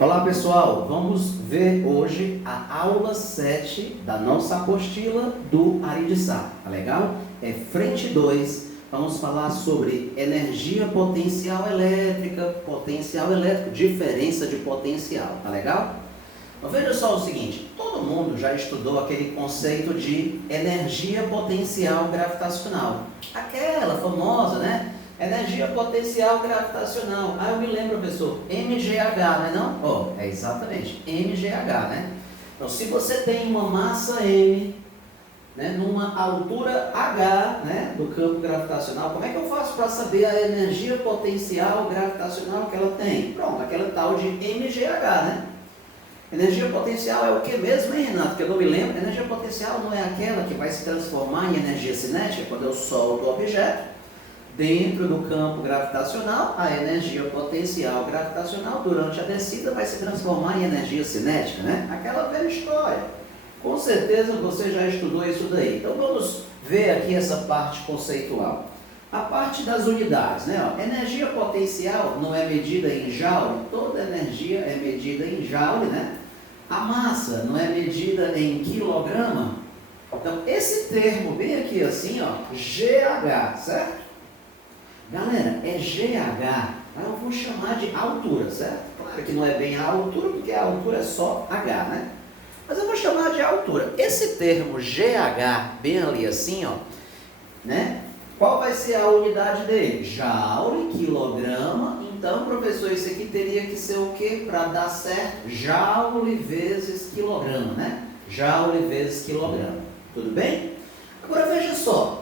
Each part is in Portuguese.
Olá pessoal, vamos ver hoje a aula 7 da nossa apostila do Aridiçá, tá legal? É frente 2, vamos falar sobre energia potencial elétrico, diferença de potencial, tá legal? Então veja só o seguinte, todo mundo já estudou aquele conceito de energia potencial gravitacional, aquela famosa, né? Energia potencial gravitacional. Ah, eu me lembro, professor, MGH, não é não? Ó, é exatamente, MGH, né? Então, se você tem uma massa M, né, numa altura H, né, do campo gravitacional, como é que eu faço para saber a energia potencial gravitacional que ela tem? Pronto, aquela tal de MGH, né? Energia potencial é o que mesmo, hein, Renato? Que eu não me lembro. Energia potencial não é aquela que vai se transformar em energia cinética quando eu solto o objeto dentro do campo gravitacional. A energia potencial gravitacional durante a descida vai se transformar em energia cinética, né? Aquela velha história. Com certeza você já estudou isso daí. Então vamos ver aqui essa parte conceitual. A parte das unidades, né? Ó, energia potencial não é medida em joule, toda energia é medida em joule, né? A massa não é medida em quilograma. Então esse termo bem aqui assim, ó, GH, certo? Galera, é GH, eu vou chamar de altura, certo? Claro que não é bem a altura, porque a altura é só H, né? Mas eu vou chamar de altura. Esse termo GH, bem ali assim, ó, né? Qual vai ser a unidade dele? Joule, quilograma. Então, professor, isso aqui teria que ser o quê? Para dar certo, joule vezes quilograma, né? Joule vezes quilograma. Tudo bem? Agora, veja só.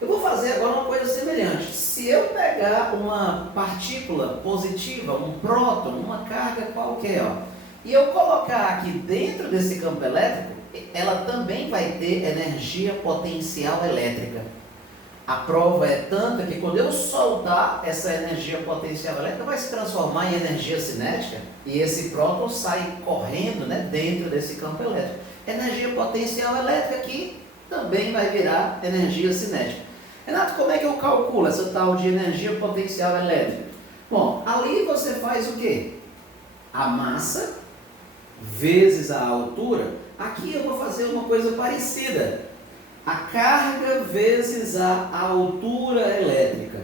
Eu vou fazer agora uma coisa semelhante. Se eu pegar uma partícula positiva, um próton, uma carga qualquer, ó, e eu colocar aqui dentro desse campo elétrico, ela também vai ter energia potencial elétrica. A prova é tanta que quando eu soltar essa energia potencial elétrica, vai se transformar em energia cinética e esse próton sai correndo, né, dentro desse campo elétrico. Energia potencial elétrica aqui também vai virar energia cinética. Renato, como é que eu calculo essa tal de energia potencial elétrica? Bom, ali você faz o quê? A massa vezes a altura. Aqui eu vou fazer uma coisa parecida. A carga vezes a altura elétrica.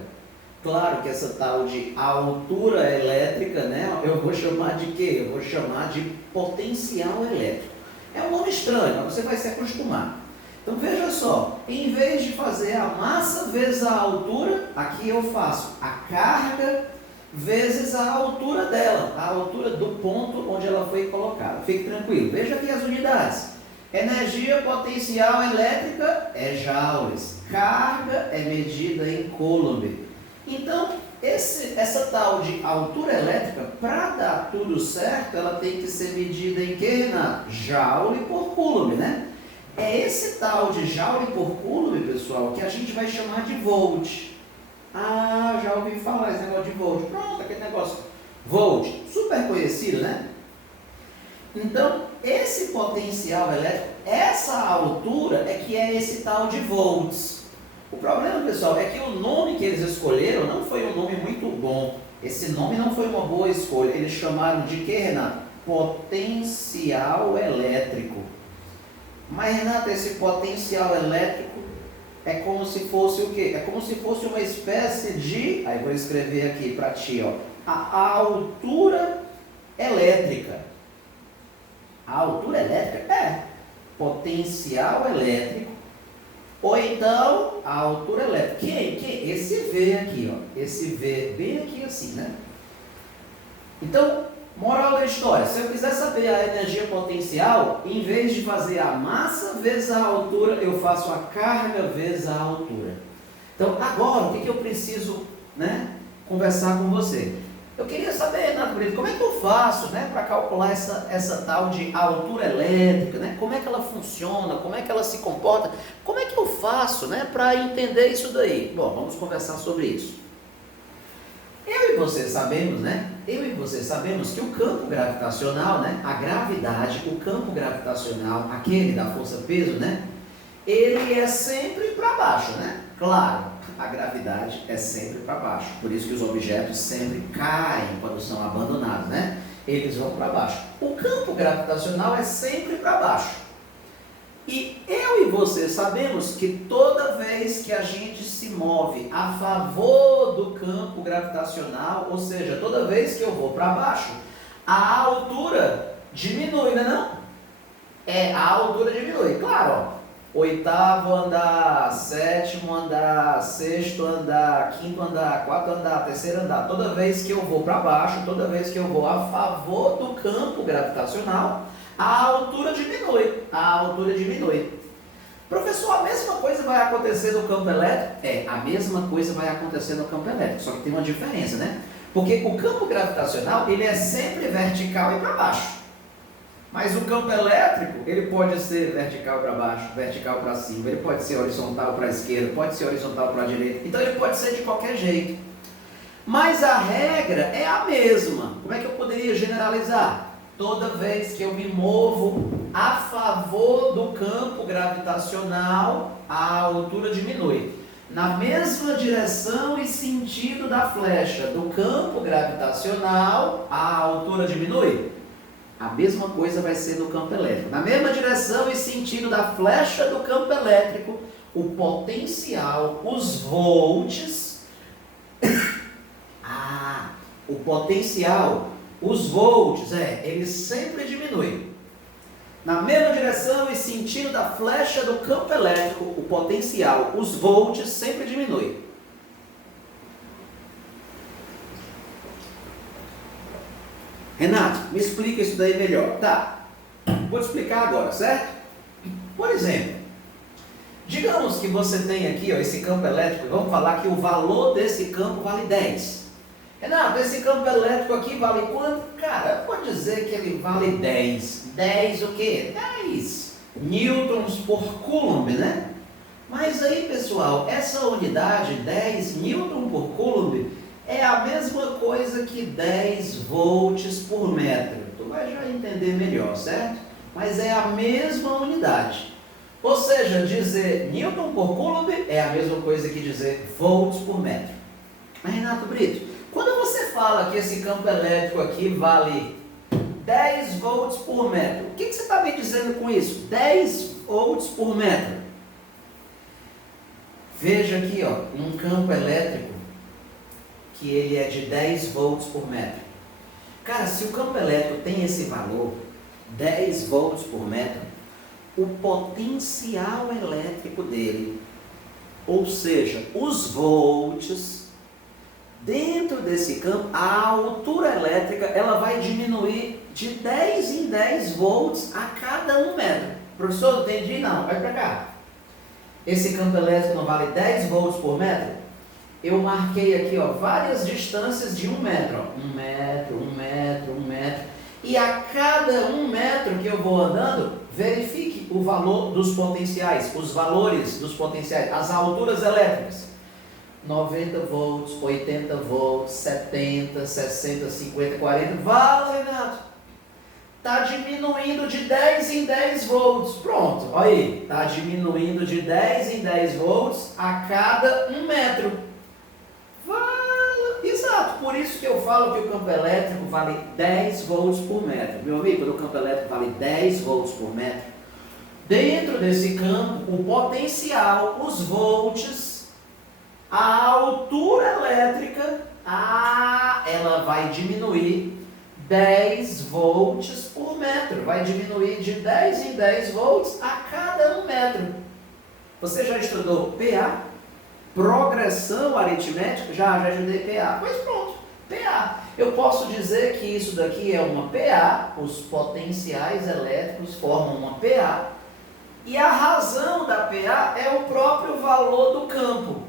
Claro que essa tal de altura elétrica, né, eu vou chamar de quê? Eu vou chamar de potencial elétrico. É um nome estranho, mas você vai se acostumar. Então veja só, em vez de fazer a massa vezes a altura, aqui eu faço a carga vezes a altura dela, a altura do ponto onde ela foi colocada. Fique tranquilo, veja aqui as unidades. Energia potencial elétrica é joules, carga é medida em coulomb. Então, essa tal de altura elétrica, para dar tudo certo, ela tem que ser medida em que, Renato? Joule por coulomb, né? É esse tal de joule por coulomb, pessoal, que a gente vai chamar de volt. Ah, já ouvi falar esse negócio de volt. Pronto, aquele negócio. Volt, super conhecido, né? Então, esse potencial elétrico, essa altura é que é esse tal de volts. O problema, pessoal, é que o nome que eles escolheram não foi um nome muito bom. Esse nome não foi uma boa escolha. Eles chamaram de quê, Renato? Potencial elétrico. Mas, Renato, esse potencial elétrico é como se fosse o quê? É como se fosse uma espécie de... Aí vou escrever aqui para ti, ó. A altura elétrica. A altura elétrica é potencial elétrico. Ou então, a altura elétrica. Quem? Esse V aqui, ó. Esse V bem aqui assim, né? Então, moral da história, se eu quiser saber a energia potencial, em vez de fazer a massa vezes a altura, eu faço a carga vezes a altura. Então, agora, o que eu preciso, né, conversar com você? Eu queria saber, Renato Brito, como é que eu faço, né, para calcular essa tal de altura elétrica, né? Como é que ela funciona, como é que ela se comporta, como é que eu faço, né, para entender isso daí? Bom, vamos conversar sobre isso. Eu e você sabemos, né? Eu e você sabemos que o campo gravitacional, né? A gravidade, o campo gravitacional, aquele da força-peso, né? Ele é sempre para baixo, né? Claro, a gravidade é sempre para baixo. Por isso que os objetos sempre caem quando são abandonados, né? eles vão para baixo. O campo gravitacional é sempre para baixo. E eu e você sabemos que toda vez que a gente se move a favor do campo gravitacional, ou seja, toda vez que eu vou para baixo, a altura diminui, não é não? A altura diminui. Claro, ó. Oitavo andar, sétimo andar, sexto andar, quinto andar, quarto andar, terceiro andar. Toda vez que eu vou para baixo, toda vez que eu vou a favor do campo gravitacional, a altura diminui. A altura diminui. Professor, a mesma coisa vai acontecer no campo elétrico? A mesma coisa vai acontecer no campo elétrico, só que tem uma diferença, né? Porque o campo gravitacional, ele é sempre vertical e para baixo. Mas o campo elétrico, ele pode ser vertical para baixo, vertical para cima, ele pode ser horizontal para a esquerda, pode ser horizontal para a direita, então ele pode ser de qualquer jeito. Mas a regra é a mesma. Como é que eu poderia generalizar? Toda vez que eu me movo a favor do campo gravitacional, a altura diminui. Na mesma direção e sentido da flecha do campo gravitacional, a altura diminui. A mesma coisa vai ser no campo elétrico. Na mesma direção e sentido da flecha do campo elétrico, o potencial, os volts, o potencial, os volts, eles sempre diminuem. Na mesma direção e sentido da flecha do campo elétrico, o potencial, os volts sempre diminuem. Renato, me explica isso daí melhor. Tá, vou te explicar agora, certo? Por exemplo, digamos que você tem aqui esse campo elétrico, vamos falar que o valor desse campo vale 10. Renato, esse campo elétrico aqui vale quanto? Cara, pode dizer que ele vale 10. 10 o quê? 10 newtons por coulomb, né? Mas aí, pessoal, essa unidade, 10 newton por coulomb, é a mesma coisa que 10 volts por metro. Tu vai já entender melhor, certo? Mas é a mesma unidade. Ou seja, dizer newton por coulomb é a mesma coisa que dizer volts por metro. Mas, Renato Brito, quando você fala que esse campo elétrico aqui vale 10 volts por metro, o que você está me dizendo com isso? 10 volts por metro. Veja aqui, um campo elétrico que ele é de 10 volts por metro. Cara, se o campo elétrico tem esse valor, 10 volts por metro, o potencial elétrico dele, ou seja, os volts, dentro desse campo, a altura elétrica, ela vai diminuir de 10 em 10 volts a cada 1 metro. Professor, entendi? Não, vai para cá. Esse campo elétrico não vale 10 volts por metro? Eu marquei aqui, várias distâncias de 1 metro. 1 metro, 1 metro, 1 metro. E a cada 1 metro que eu vou andando, verifique o valor dos potenciais, os valores dos potenciais, as alturas elétricas. 90 volts, 80 volts, 70, 60, 50, 40. Vale, Renato. Está diminuindo de 10 em 10 volts. Pronto, olha aí. Está diminuindo de 10 em 10 volts a cada 1 metro. Exato, por isso que eu falo que o campo elétrico vale 10 volts por metro. Meu amigo, quando o campo elétrico vale 10 volts por metro, dentro desse campo, o potencial, os volts, a altura elétrica, ela vai diminuir 10 volts por metro. Vai diminuir de 10 em 10 volts a cada 1 metro. Você já estudou PA? Progressão aritmética? Já estudei PA. Pois pronto, PA. Eu posso dizer que isso daqui é uma PA, os potenciais elétricos formam uma PA, e a razão da PA é o próprio valor do campo.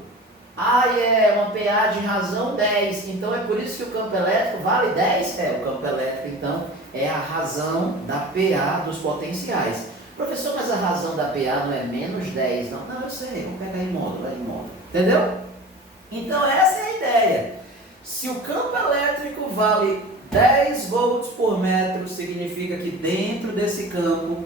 É uma PA de razão 10, então é por isso que o campo elétrico vale 10? O campo elétrico, então, é a razão da PA dos potenciais. Professor, mas a razão da PA não é menos 10, não? Não, eu sei, vamos pegar em módulo, entendeu? Então essa é a ideia. Se o campo elétrico vale 10 volts por metro, significa que dentro desse campo,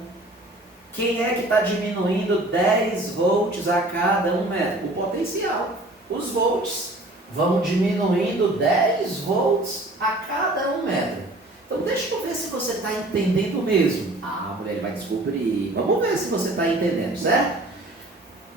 quem é que está diminuindo 10 volts a cada 1 metro? O potencial. Os volts vão diminuindo 10 volts a cada 1 metro. Então deixa eu ver se você está entendendo mesmo. Ah, mulher, ele vai descobrir. Vamos ver se você está entendendo, certo?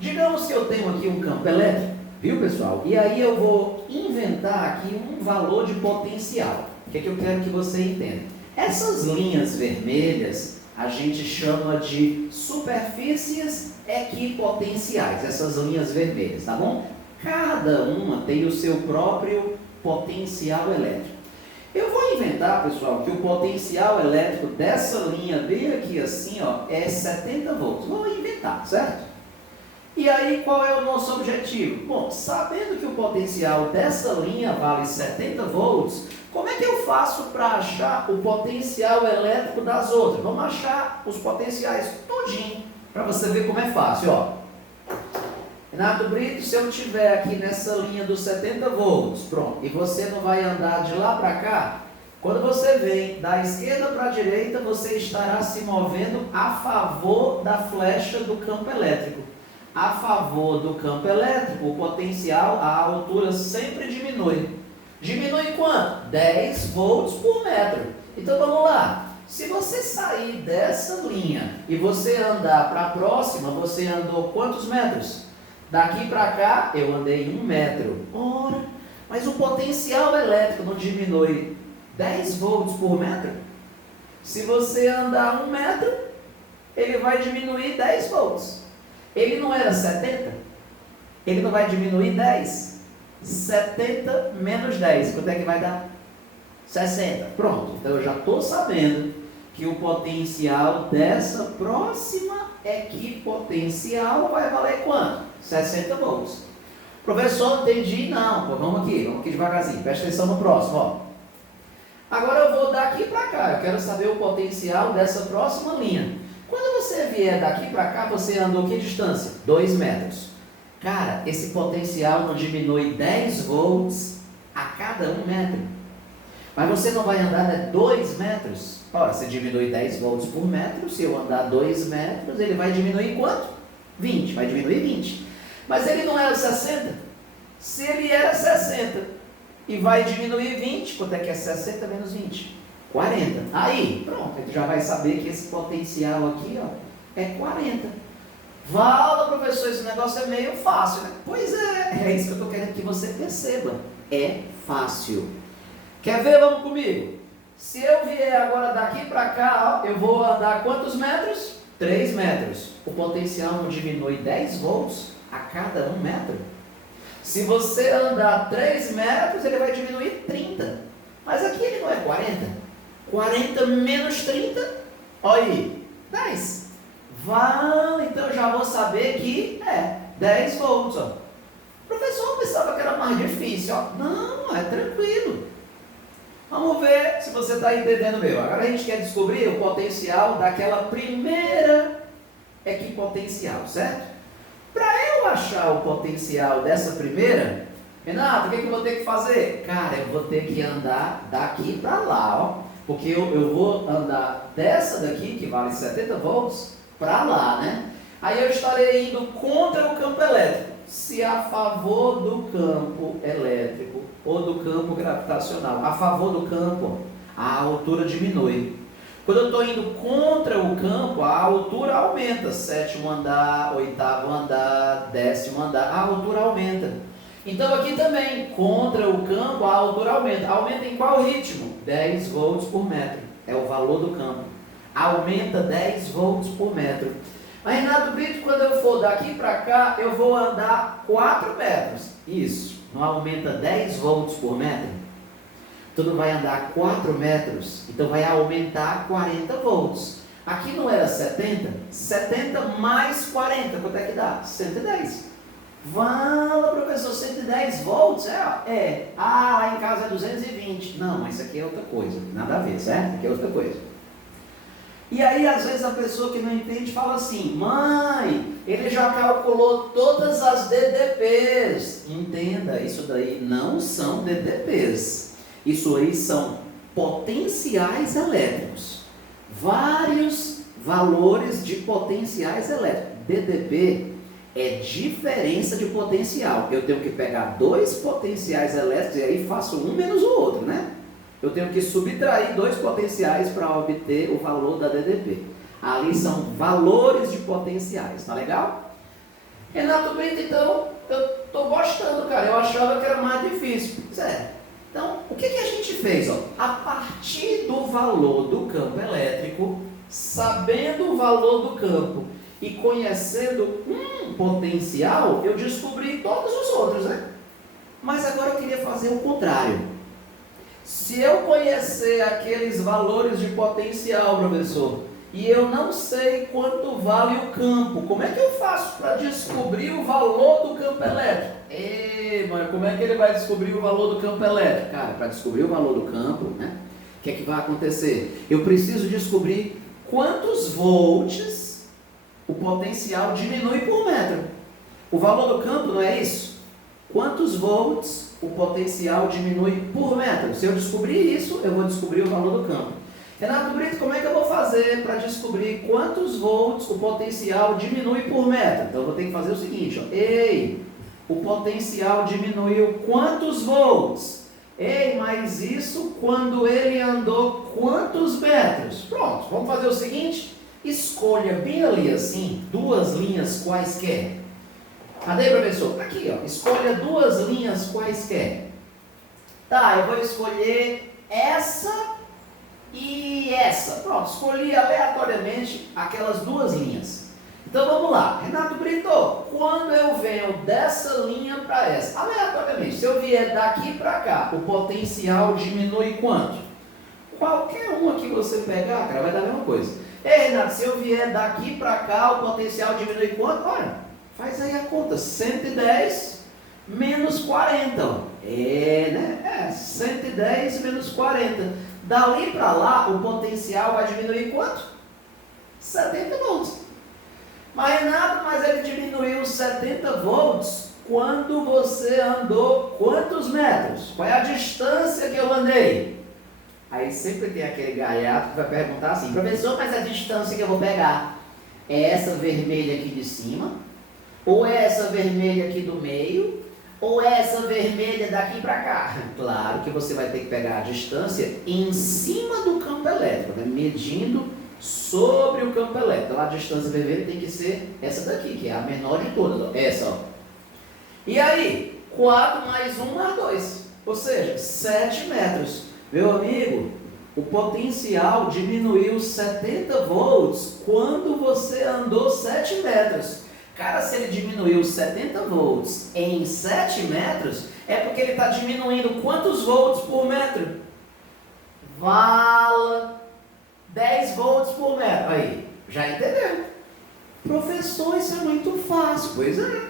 Digamos que eu tenho aqui um campo elétrico, viu, pessoal? E aí eu vou inventar aqui um valor de potencial. O que é que eu quero que você entenda? Essas linhas vermelhas a gente chama de superfícies equipotenciais, essas linhas vermelhas, tá bom? Cada uma tem o seu próprio potencial elétrico. Eu vou inventar, pessoal, que o potencial elétrico dessa linha bem aqui assim, ó, é 70 volts. Vou inventar, certo? E aí, qual é o nosso objetivo? Bom, sabendo que o potencial dessa linha vale 70 volts, como é que eu faço para achar o potencial elétrico das outras? Vamos achar os potenciais todinho, para você ver como é fácil, ó. Renato Brito, se eu estiver aqui nessa linha dos 70 volts, pronto, e você não vai andar de lá para cá, quando você vem da esquerda para a direita, você estará se movendo a favor da flecha do campo elétrico. A favor do campo elétrico, o potencial, a altura sempre diminui. Diminui quanto? 10 volts por metro. Então vamos lá. Se você sair dessa linha e você andar para a próxima, você andou quantos metros? Daqui para cá, eu andei 1 metro. Ora, mas o potencial elétrico não diminui 10 volts por metro? Se você andar 1 metro, ele vai diminuir 10 volts. Ele não era 70? Ele não vai diminuir 10? 70 menos 10, quanto é que vai dar? 60. Pronto, então eu já estou sabendo que o potencial dessa próxima equipotencial vai valer quanto? 60 volts. Professor, entendi? Não, pô, vamos aqui devagarzinho, presta atenção no próximo, ó. Agora eu vou daqui para cá, eu quero saber o potencial dessa próxima linha. Quando você vier daqui para cá, você andou que distância? 2 metros. Cara, esse potencial não diminui 10 volts a cada 1 metro. Mas você não vai andar 2 metros. Ora, você diminui 10 volts por metro, se eu andar 2 metros, ele vai diminuir quanto? 20, vai diminuir 20. Mas ele não era 60? Se ele era 60 e vai diminuir 20, quanto é que é 60 menos 20? 40. Aí, pronto, ele já vai saber que esse potencial aqui, ó, é 40. Fala, professor, esse negócio é meio fácil, né? Pois é isso que eu estou querendo que você perceba. É fácil. Quer ver? Vamos comigo. Se eu vier agora daqui para cá, ó, eu vou andar quantos metros? 3 metros. O potencial não diminui 10 volts a cada 1 metro? Se você andar 3 metros, ele vai diminuir 30. Mas aqui ele não é 40. 40 menos 30, olha aí, 10. Vale, então eu já vou saber que é 10 volts. Ó. Professor, eu pensava que era mais difícil. Ó. Não, é tranquilo. Vamos ver se você está entendendo meu. Agora a gente quer descobrir o potencial daquela primeira equipotencial, certo? Para eu achar o potencial dessa primeira, Renato, o que eu vou ter que fazer? Cara, eu vou ter que andar daqui para lá, ó. Porque eu vou andar dessa daqui, que vale 70 volts, para lá, né? Aí eu estarei indo contra o campo elétrico. Se a favor do campo elétrico ou do campo gravitacional, a favor do campo, a altura diminui. Quando eu estou indo contra o campo, a altura aumenta. 7º andar, 8º andar, 10º andar, a altura aumenta. Então aqui também, contra o campo, a altura aumenta. Aumenta em qual ritmo? 10 volts por metro. É o valor do campo. Aumenta 10 volts por metro. Mas Renato Brito, quando eu for daqui para cá, eu vou andar 4 metros. Isso. Não aumenta 10 volts por metro? Tudo vai andar 4 metros. Então vai aumentar 40 volts. Aqui não era 70? 70 mais 40. Quanto é que dá? 110. Fala, professor, 110 volts? Lá em casa é 220. Não, mas isso aqui é outra coisa. Nada a ver, certo? Isso aqui é outra coisa. E aí, às vezes, a pessoa que não entende fala assim: mãe, ele já calculou todas as DDPs. Entenda, isso daí não são DDPs. Isso aí são potenciais elétricos. Vários valores de potenciais elétricos. DDP é diferença de potencial. Eu tenho que pegar 2 potenciais elétricos e aí faço um menos o outro, né? eu tenho que subtrair dois potenciais para obter o valor da DDP. Ali são valores de potenciais, tá legal? Renato Brito, então, eu estou gostando, cara. Eu achava que era mais difícil. Certo. Então, o que a gente fez? Ó? A partir do valor do campo elétrico, sabendo o valor do campo e conhecendo um potencial, eu descobri todos os outros, né? Mas agora eu queria fazer o contrário. Se eu conhecer aqueles valores de potencial, professor, e eu não sei quanto vale o campo, como é que eu faço para descobrir o valor do campo elétrico? Mas como é que ele vai descobrir o valor do campo elétrico? Cara, para descobrir o valor do campo, né? O que é que vai acontecer? Eu preciso descobrir quantos volts o potencial diminui por metro. O valor do campo não é isso? Quantos volts o potencial diminui por metro? Se eu descobrir isso, eu vou descobrir o valor do campo. Renato Brito, como é que eu vou fazer para descobrir quantos volts o potencial diminui por metro? Então eu vou ter que fazer o seguinte, ó. Ei, o potencial diminuiu quantos volts? Ei, mas isso quando ele andou quantos metros? Pronto, vamos fazer o seguinte, escolha bem ali assim, duas linhas quaisquer. Cadê, professor? Aqui, ó, escolha duas linhas quaisquer. Tá, eu vou escolher essa e essa. Pronto, escolhi aleatoriamente aquelas duas linhas. Então vamos lá, Renato Brito, quando eu venho dessa linha para essa, aleatoriamente, se eu vier daqui para cá, o potencial diminui quanto? Qualquer uma que você pegar, cara, vai dar a mesma coisa. Ei, Renato, se eu vier daqui para cá, o potencial diminui quanto? Olha, faz aí a conta, 110 menos 40, ó. Né? 110 menos 40. Dali para lá, o potencial vai diminuir quanto? 70 volts. Mas Renato, mas ele diminuiu 70 volts quando você andou quantos metros? Qual é a distância que eu andei? Aí sempre tem aquele gaiato que vai perguntar assim, professor, mas a distância que eu vou pegar é essa vermelha aqui de cima? Ou é essa vermelha aqui do meio? Ou é essa vermelha daqui para cá? Claro que você vai ter que pegar a distância em cima do campo elétrico, né? Medindo sobre o campo elétrico. Então a distância vermelha tem que ser essa daqui, que é a menor de todas, ó. Essa, ó. E aí, 4 mais 1 mais 2, ou seja, 7 metros. Meu amigo, o potencial diminuiu 70 volts quando você andou 7 metros. Cara, se ele diminuiu 70 volts em 7 metros, é porque ele está diminuindo quantos volts por metro? Vala 10 volts por metro. Aí, já entendeu? Professor, isso é muito fácil. Pois é.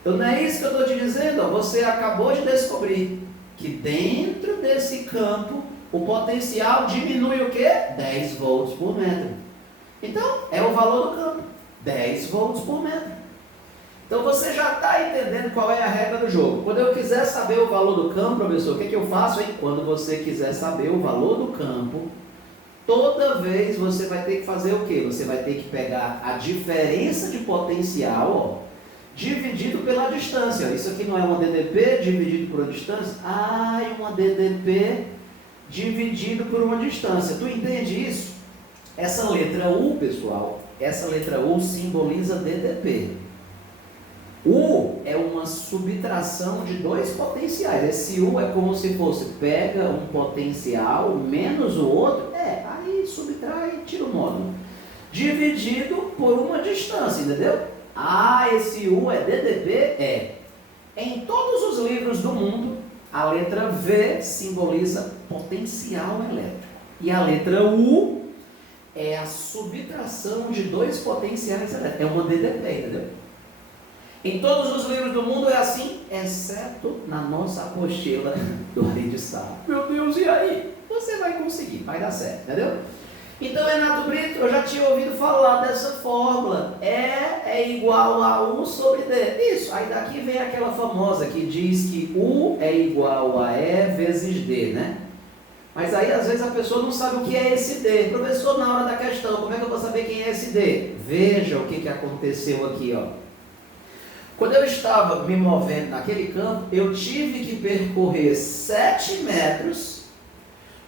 Então não é isso que eu estou te dizendo. Ó. Você acabou de descobrir que dentro desse campo, o potencial diminui o quê? 10 volts por metro. Então, é o valor do campo. 10 volts por metro. Então você já está entendendo qual é a regra do jogo. Quando eu quiser saber o valor do campo, professor, o que eu faço? Hein? Quando você quiser saber o valor do campo, toda vez você vai ter que fazer o quê? Você vai ter que pegar a diferença de potencial, ó, dividido pela distância. Isso aqui não é uma DDP dividido por uma distância? Ah, é uma DDP dividido por uma distância. Tu entende isso? Essa letra U, pessoal, essa letra U simboliza DDP. U é uma subtração de dois potenciais. Esse U é como se fosse, pega um potencial menos o outro, aí subtrai e tira o módulo. Dividido por uma distância, entendeu? Ah, esse U é DDP? Em todos os livros do mundo, a letra V simboliza potencial elétrico. E a letra U é a subtração de dois potenciais elétricos. É uma DDP, entendeu? Em todos os livros do mundo é assim, exceto na nossa apostila do Ari de Sá. Meu Deus, e aí? Você vai conseguir, vai dar certo, entendeu? Então, Renato Brito, eu já tinha ouvido falar dessa fórmula. E é igual a U sobre D. Isso, aí daqui vem aquela famosa que diz que U é igual a E vezes D, né? Mas aí, às vezes, a pessoa não sabe o que é esse D. Professor, na hora da questão, como é que eu vou saber quem é esse D? Veja o que aconteceu aqui, ó. Quando eu estava me movendo naquele campo, eu tive que percorrer 7 metros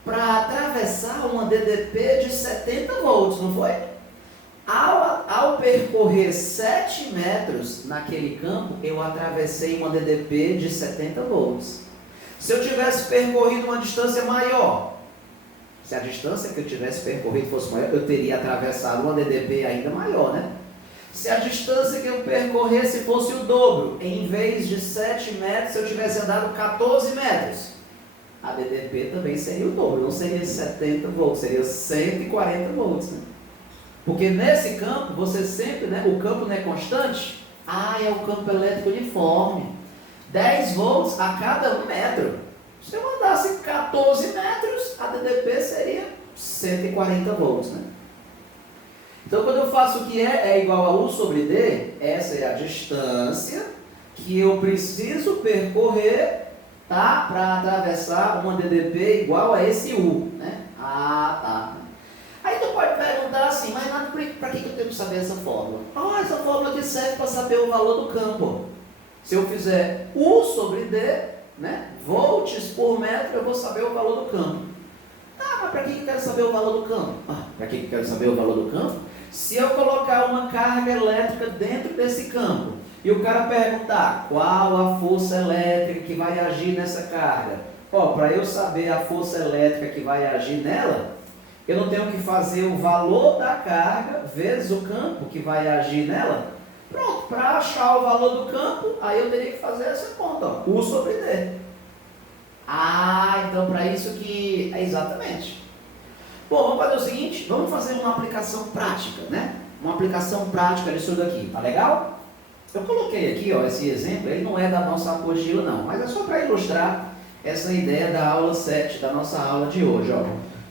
para atravessar uma DDP de 70 volts, não foi? Ao percorrer 7 metros naquele campo, eu atravessei uma DDP de 70 volts. Se eu tivesse percorrido uma distância maior, se a distância que eu tivesse percorrido fosse maior, eu teria atravessado uma DDP ainda maior, né? Se a distância que eu percorresse fosse o dobro, em vez de 7 metros, se eu tivesse andado 14 metros, a DDP também seria o dobro, não seria 70 volts, seria 140 volts, né? Porque nesse campo, você sempre, né, o campo não é constante, é o campo elétrico uniforme, 10 volts a cada 1 metro. Se eu andasse 14 metros, a DDP seria 140 volts, né? Então, quando eu faço o que é igual a U sobre D, essa é a distância que eu preciso percorrer, tá, para atravessar uma DDP igual a esse U, né? Tá. Aí tu pode perguntar assim, mas para que eu tenho que saber essa fórmula? Essa fórmula aqui serve para saber o valor do campo. Se eu fizer U sobre D, né, volts por metro, eu vou saber o valor do campo. Mas para que eu quero saber o valor do campo? Para que eu quero saber o valor do campo? Se eu colocar uma carga elétrica dentro desse campo, e o cara perguntar qual a força elétrica que vai agir nessa carga, para eu saber a força elétrica que vai agir nela, eu não tenho que fazer o valor da carga vezes o campo que vai agir nela. Pronto, para achar o valor do campo, aí eu teria que fazer essa conta, U sobre D. Então para isso que é exatamente. Bom, vamos fazer o seguinte, vamos fazer uma aplicação prática, né? Uma aplicação prática disso daqui, tá legal? Eu coloquei aqui, esse exemplo, ele não é da nossa apostila não, mas é só para ilustrar essa ideia da aula 7, da nossa aula de hoje,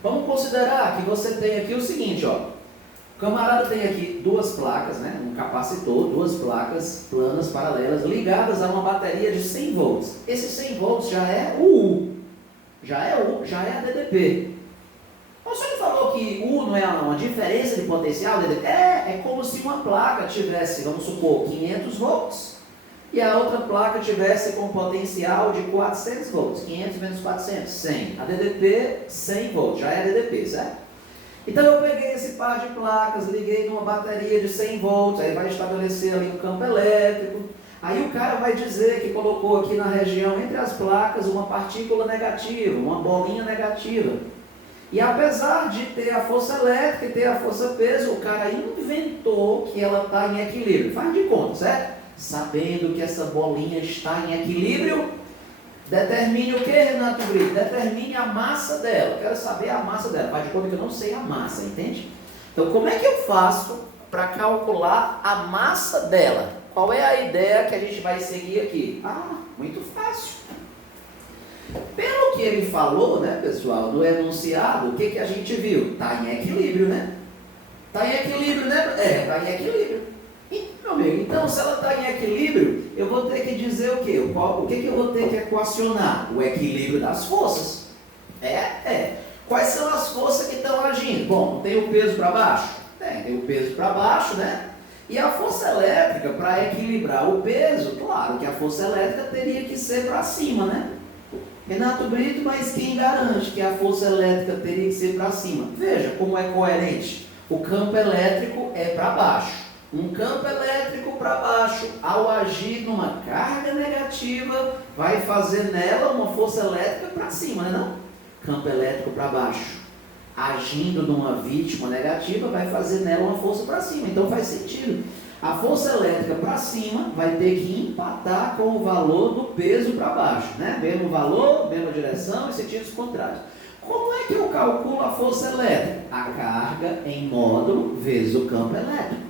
Vamos considerar que você tem aqui o seguinte, O camarada tem aqui duas placas, né? Um capacitor, duas placas planas paralelas ligadas a uma bateria de 100 volts. Esse 100 volts já é o U, já é a DDP. Mas ele falou que U não é uma diferença de potencial, DDP? É como se uma placa tivesse, vamos supor, 500 volts e a outra placa tivesse com potencial de 400 volts. 500 menos 400, 100. A DDP, 100 volts, já é a DDP, certo? Então eu peguei esse par de placas, liguei numa bateria de 100 volts, aí vai estabelecer ali um campo elétrico. Aí o cara vai dizer que colocou aqui na região entre as placas uma partícula negativa, uma bolinha negativa. E apesar de ter a força elétrica e ter a força peso, o cara inventou que ela está em equilíbrio. Faz de conta, certo? Sabendo que essa bolinha está em equilíbrio, determine o que, Renato Brito? Determine a massa dela. Quero saber a massa dela. Faz de conta que eu não sei a massa, entende? Então, como é que eu faço para calcular a massa dela? Qual é a ideia que a gente vai seguir aqui? Muito fácil. Pelo que ele falou, né, pessoal, no enunciado, o que a gente viu? Está em equilíbrio, né? Está em equilíbrio, né? Está em equilíbrio. Meu amigo, então se ela está em equilíbrio, eu vou ter que dizer o quê? O que eu vou ter que equacionar? O equilíbrio das forças. Quais são as forças que estão agindo? Bom, tem o peso para baixo? Tem o peso para baixo, né? E a força elétrica, para equilibrar o peso, claro que a força elétrica teria que ser para cima, né? Renato Brito, mas quem garante que a força elétrica teria que ser para cima? Veja como é coerente. O campo elétrico é para baixo. Um campo elétrico para baixo, ao agir numa carga negativa, vai fazer nela uma força elétrica para cima, né não? Campo elétrico para baixo, agindo numa vítima negativa, vai fazer nela uma força para cima. Então faz sentido. A força elétrica para cima vai ter que empatar com o valor do peso para baixo, né? Mesmo valor, mesma direção e sentidos contrários. Como é que eu calculo a força elétrica? A carga em módulo vezes o campo elétrico.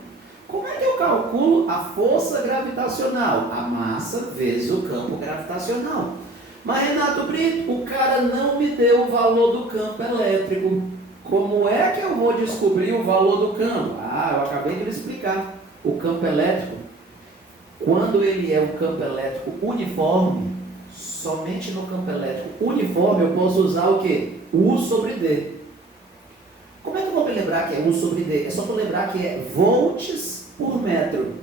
Como é que eu calculo a força gravitacional? A massa vezes o campo gravitacional. Mas Renato Brito, o cara não me deu o valor do campo elétrico. Como é que eu vou descobrir o valor do campo? Eu acabei de lhe explicar. O campo elétrico, quando ele é um campo elétrico uniforme, somente no campo elétrico uniforme eu posso usar o quê? U sobre D. Como é que eu vou me lembrar que é U sobre D? É só para lembrar que é volts por metro.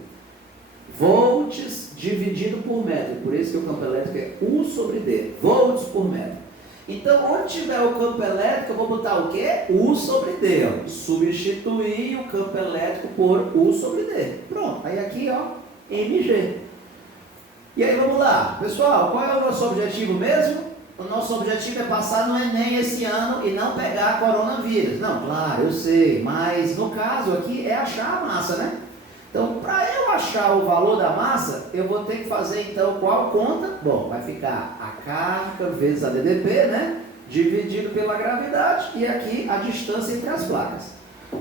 Volts dividido por metro. Por isso que o campo elétrico é U sobre D. Volts por metro. Então, onde tiver o campo elétrico, eu vou botar o quê? U sobre D. Ó. Substituir o campo elétrico por U sobre D. Pronto. Aí aqui, ó, MG. E aí, vamos lá. Pessoal, qual é o nosso objetivo mesmo? O nosso objetivo é passar no Enem esse ano e não pegar coronavírus. Não, claro, eu sei. Mas, no caso aqui, é achar a massa, né? Então, para eu achar o valor da massa, eu vou ter que fazer, então, qual conta? Bom, vai ficar a carga vezes a DDP, né? Dividido pela gravidade e aqui a distância entre as placas.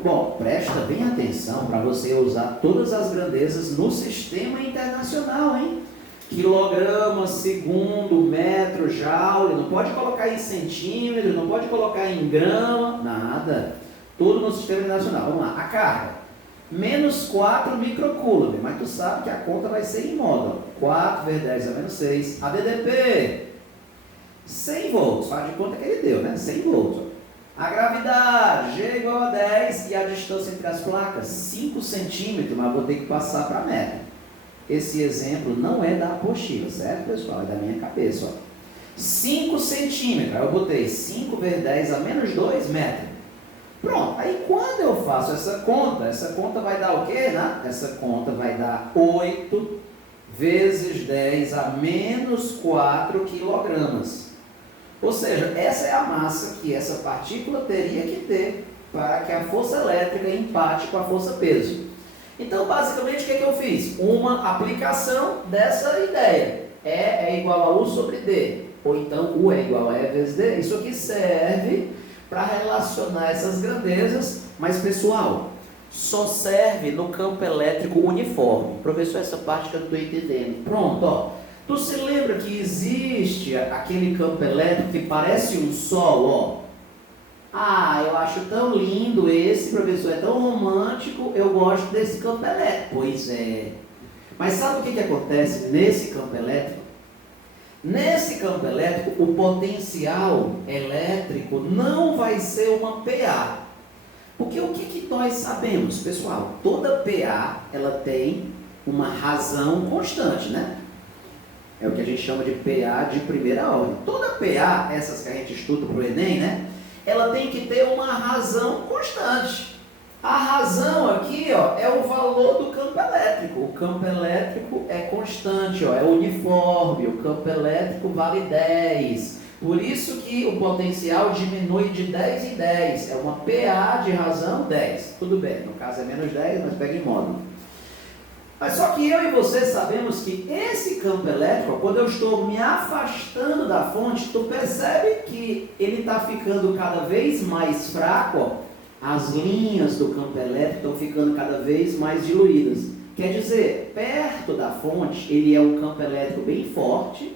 Bom, presta bem atenção para você usar todas as grandezas no sistema internacional, hein? Quilograma, segundo, metro, joule, não pode colocar em centímetro, não pode colocar em grama, nada. Tudo no sistema internacional. Vamos lá, a carga. Menos 4 microcoulomb, mas tu sabe que a conta vai ser em modo. 4 vezes 10 a menos 6. A DDP, 100 volts, faz de conta que ele deu, né? 100 volts. A gravidade, G igual a 10 e a distância entre as placas, 5 centímetros, mas vou ter que passar para metro. Esse exemplo não é da apostila, certo, pessoal? É da minha cabeça, ó. 5 centímetros, aí eu botei 5 vezes 10 a menos 2 metros. Pronto, aí quando eu faço essa conta vai dar o quê, né? Essa conta vai dar 8 vezes 10 a menos 4 quilogramas. Ou seja, essa é a massa que essa partícula teria que ter para que a força elétrica empate com a força peso. Então, basicamente, o que eu fiz? Uma aplicação dessa ideia. E é igual a U sobre D. Ou então, U é igual a E vezes D. Isso aqui serve para relacionar essas grandezas, mas pessoal, só serve no campo elétrico uniforme. Professor, essa parte que eu não estou entendendo. Pronto, ó. Tu se lembra que existe aquele campo elétrico que parece um sol, ó? Ah, eu acho tão lindo esse, professor, é tão romântico, eu gosto desse campo elétrico. Pois é. Mas sabe o que acontece nesse campo elétrico? Nesse campo elétrico, o potencial elétrico não vai ser uma PA. Porque o que nós sabemos, pessoal? Toda PA, ela tem uma razão constante, né? É o que a gente chama de PA de primeira ordem. Toda PA, essas que a gente estuda para o Enem, né? Ela tem que ter uma razão constante. A razão aqui, ó, é o valor do campo elétrico. O campo elétrico é constante, ó, é uniforme. O campo elétrico vale 10. Por isso que o potencial diminui de 10 em 10. É uma PA de razão 10. Tudo bem, no caso é menos 10, mas pega em módulo. Mas só que eu e você sabemos que esse campo elétrico, quando eu estou me afastando da fonte, tu percebe que ele está ficando cada vez mais fraco, ó. As linhas do campo elétrico estão ficando cada vez mais diluídas. Quer dizer, perto da fonte, ele é um campo elétrico bem forte,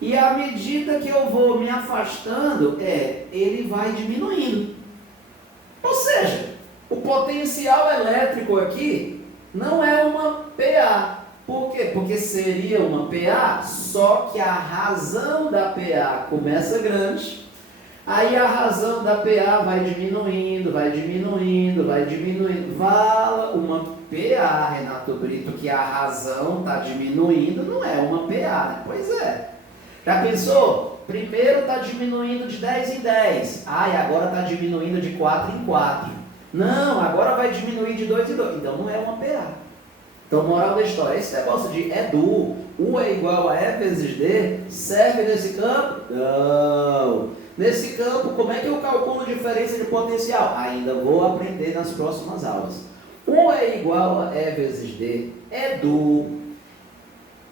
e à medida que eu vou me afastando, ele vai diminuindo. Ou seja, o potencial elétrico aqui não é uma PA. Por quê? Porque seria uma PA, só que a razão da PA começa grande. Aí a razão da PA vai diminuindo, vai diminuindo, vai diminuindo. Vala uma PA, Renato Brito, que a razão está diminuindo, não é uma PA, né? Pois é. Já pensou? Primeiro está diminuindo de 10 em 10. E agora está diminuindo de 4 em 4. Não, agora vai diminuir de 2 em 2. Então não é uma PA. Então, moral da história, esse negócio de do U é igual a E vezes D, serve nesse campo? Não. Nesse campo, como é que eu calculo a diferença de potencial? Ainda vou aprender nas próximas aulas. U é igual a E vezes D, é do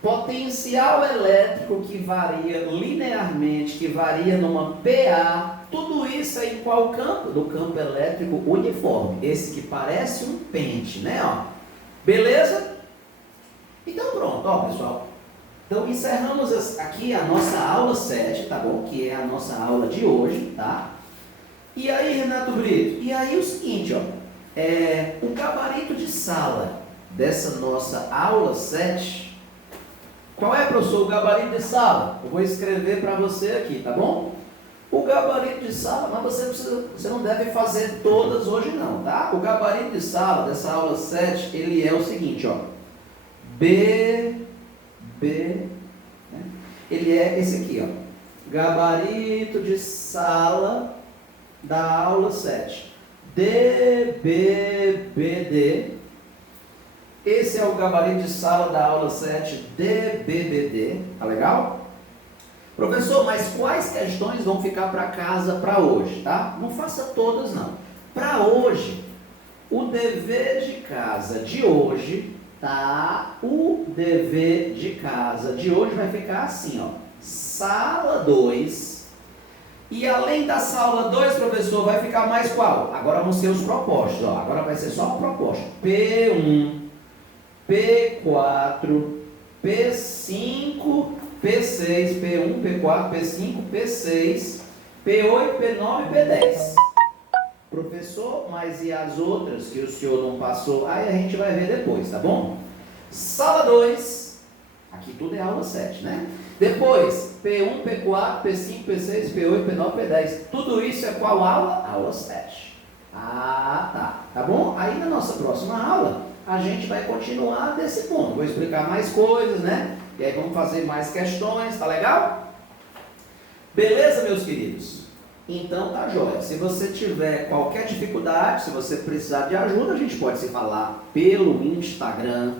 potencial elétrico que varia linearmente, que varia numa PA. Tudo isso é em qual campo? Do campo elétrico uniforme. Esse que parece um pente, né? Ó. Beleza? Então pronto, ó pessoal. Então encerramos aqui a nossa aula 7, tá bom? Que é a nossa aula de hoje, tá? E aí, Renato Brito? E aí o seguinte, ó. O gabarito de sala dessa nossa aula 7. Qual é, professor, o gabarito de sala? Eu vou escrever para você aqui, tá bom? O gabarito de sala, mas você não deve fazer todas hoje não, tá? O gabarito de sala dessa aula 7, ele é o seguinte, ó. B, né? Ele é esse aqui, ó. gabarito de sala da aula 7. DBBD. Esse é o gabarito de sala da aula 7, DBBD. Tá legal? Professor, mas quais questões vão ficar para casa para hoje, tá? Não faça todas, não. Para hoje, o dever de casa de hoje, tá? O dever de casa de hoje vai ficar assim, ó. Sala 2. E além da sala 2, professor, vai ficar mais qual? Agora vão ser os propostos, ó. Agora vai ser só o proposto. P1, P4, P5, P6, P1, P4, P5, P6, P8, P9 e P10. Professor, mas e as outras que o senhor não passou? Aí a gente vai ver depois, tá bom? Sala 2, aqui tudo é aula 7, né? Depois, P1, P4, P5, P6, P8, P9, P10. Tudo isso é qual aula? Aula 7. Ah, tá. Tá bom? Aí na nossa próxima aula, a gente vai continuar desse ponto. Vou explicar mais coisas, né? E aí vamos fazer mais questões, tá legal? Beleza, meus queridos? Então tá jóia. Se você tiver qualquer dificuldade, se você precisar de ajuda, a gente pode se falar pelo Instagram.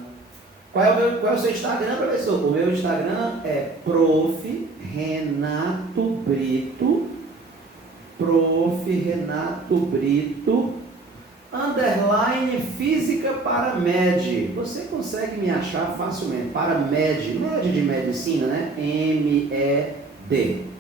Qual é o seu Instagram, professor? O meu Instagram é Prof. Renato Brito. Prof. Renato Brito. _ Física para MED. Você consegue me achar facilmente. Para MED. MED de medicina, né? MED.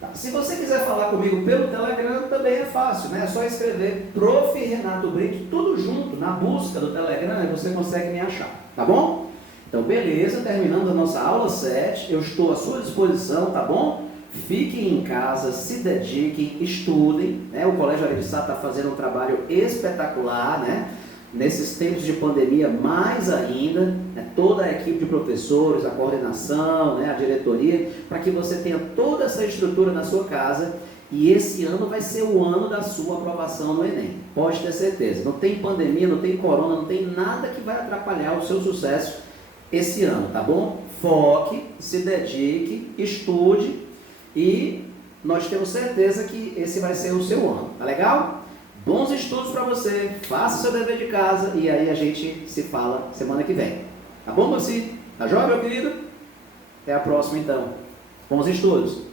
Tá. Se você quiser falar comigo pelo Telegram, também é fácil, né? É só escrever Prof. Renato Brito, tudo junto, na busca do Telegram, e você consegue me achar, tá bom? Então, beleza, terminando a nossa aula 7, eu estou à sua disposição, tá bom? Fiquem em casa, se dediquem, estudem, né? O Colégio Aribissá está fazendo um trabalho espetacular, né? Nesses tempos de pandemia, mais ainda, né? Toda a equipe de professores, a coordenação, né? A diretoria, para que você tenha toda essa estrutura na sua casa, e esse ano vai ser o ano da sua aprovação no Enem, pode ter certeza. Não tem pandemia, não tem corona, não tem nada que vai atrapalhar o seu sucesso esse ano, tá bom? Foque, se dedique, estude, e nós temos certeza que esse vai ser o seu ano, tá legal? Bons estudos para você, faça o seu dever de casa e aí a gente se fala semana que vem. Tá bom, Moci? Tá joia, meu querido? Até a próxima, então. Bons estudos!